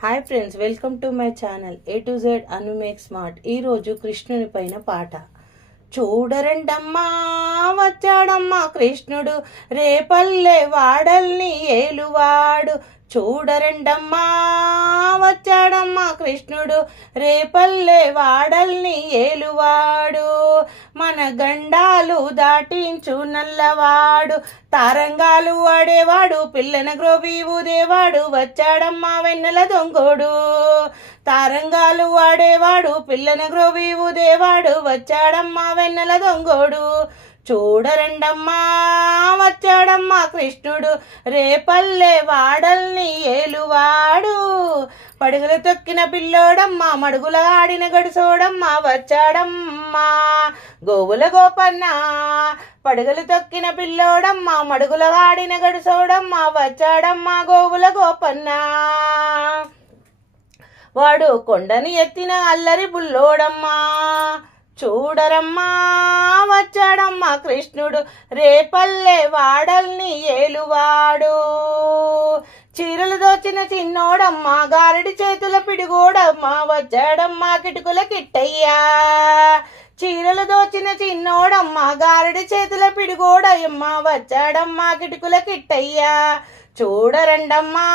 Hi friends welcome to my channel. A to Z Anu make smart. ఈరోజు కృష్ణుని పైన పాట. చూడరండమ్మా వచ్చాడమ్మా కృష్ణుడు. రేపల్లె వాడల్ని ఏలువాడు. చూడరండమ్మా వచ్చాడమ్మా కృష్ణుడు. రేపల్లె వాడల్ని ఏలువాడు. మన గండాలు దాటించు నల్లవాడు. తారంగాలు ఆడేవాడు పిల్లన గ్రోవి ఊదేవాడు. వచ్చాడమ్మా వెన్నెల దొంగోడు. తారంగాలు ఆడేవాడు పిల్లన గ్రోవి ఊదేవాడు. వచ్చాడమ్మా వెన్నెల దొంగోడు. చూడరండమ్మా వచ్చాడమ్మా కృష్ణుడు. రేపల్లె వాడల్ని ఏలువాడు. పడుగులు తొక్కిన పిల్లోడమ్మా మడుగుల ఆడిన గడుసోడమ్మా వచ్చాడమ్మా. గోవుల గోపన్న పడుగులు తొక్కిన పిల్లోడమ్మా మడుగుల ఆడిన గడుసోడమ్మా వచ్చాడమ్మా గోవుల గోపన్న. వాడు కొండని ఎత్తిన అల్లరి బుల్లోడమ్మా. చూడరమ్మా వచ్చాడమ్మా కృష్ణుడు. రేపల్లె వాడల్ని ఏలువాడు. చీరలు దోచిన చిన్నోడమ్మా గారడి చేతుల పిడిగోడమ్మా వచ్చాడమ్మా కిటుకుల కిట్టయ్యా. చీరలు దోచిన చిన్నోడమ్మా గారడి చేతుల పిడిగోడమ్మా వచ్చాడమ్మా కిటుకుల కిట్టయ్యా. చూడరండమ్మా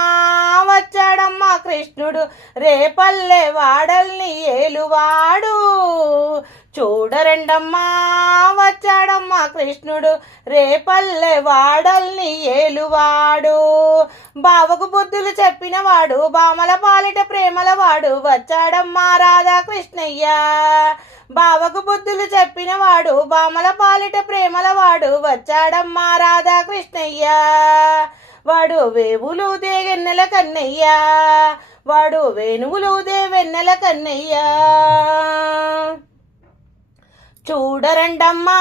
వచ్చాడమ్మా కృష్ణుడు. రేపల్లె వాడల్ని ఏలువాడు. చూడరండమ్మా వచ్చాడమ్మా కృష్ణుడు. రేపల్లె వాడల్ని ఏలువాడు. బావకు బుద్ధులు చెప్పినవాడు బామల పాలిట ప్రేమల వాడు వచ్చాడమ్మా రాధాకృష్ణయ్య. బావకు బుద్ధులు చెప్పినవాడు బామల పాలిట ప్రేమల వాడు వచ్చాడమ్మా రాధాకృష్ణయ్య. వాడు వేవులుదే వెన్నెల కన్నయ్యా. వాడు వేణువులుదే వెన్నెల కన్నయ్యా. చూడరండమ్మా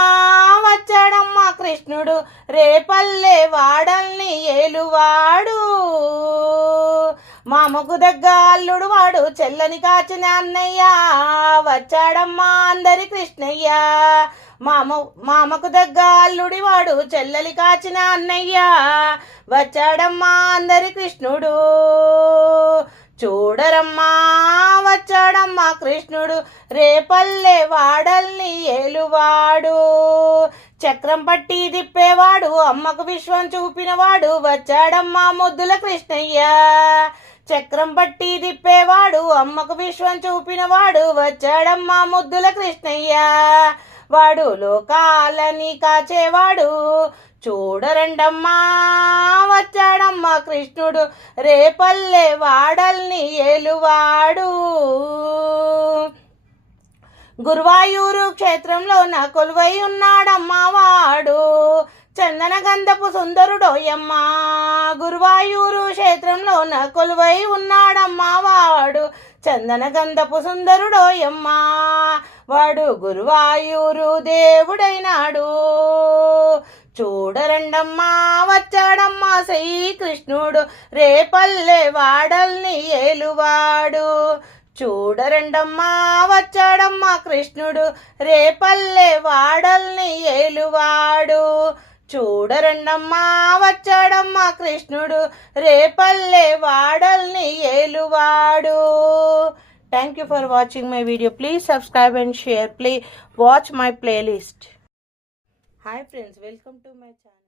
వచ్చాడమ్మా కృష్ణుడు. రేపల్లె వాడల్ని ఏలువాడు. మామకు దగ్గ అల్లుడు వాడు చెల్లని కాచిన అన్నయ్య. వచ్చాడమ్మా అందరి కృష్ణయ్య. మామ మామకు దగ్గ అల్లుడి వాడు. చెల్లెలి కాచిన అన్నయ్య వచ్చాడమ్మా అందరి కృష్ణుడు. చూడరమ్మా వచ్చాడమ్మా కృష్ణుడు. రేపల్లె వాడల్ని ఏలువాడు. చక్రం పట్టి తిప్పేవాడు అమ్మకు విశ్వం చూపినవాడు వచ్చాడమ్మా ముద్దుల కృష్ణయ్య. చక్రం పట్టి తిప్పేవాడు అమ్మకు విశ్వం చూపినవాడు వచ్చాడమ్మా ముద్దుల కృష్ణయ్య. వాడు లోకాలని కాచేవాడు. చూడరండమ్మా వచ్చాడమ్మా కృష్ణుడు. రేపల్లె వాడల్ని ఏలువాడు. గురువాయూరు క్షేత్రంలో నా కొలువై ఉన్నాడమ్మా వాడు. చందన గంధపు సుందరుడోయమ్మా గురువాయూరు క్షేత్రంలో నా కొలువై ఉన్నాడమ్మా వాడు. చందన గంధపు సుందరుడోయమ్మా వాడు గురువాయూరు దేవుడైనాడు. చూడరండమ్మా వచ్చాడమ్మా శ్రీకృష్ణుడు. రేపల్లె వాడల్ని ఏలువాడు. చూడరండమ్మా వచ్చాడమ్మా కృష్ణుడు. రేపల్లె వాడల్ని ఏలువాడు. చూడరండమ్మా వచ్చాడమ్మా కృష్ణుడు. Repalle వాడల్ని ఏలువాడు. Thank you for watching my video. Please subscribe and share. Play watch my playlist. Hi friends, welcome to my channel.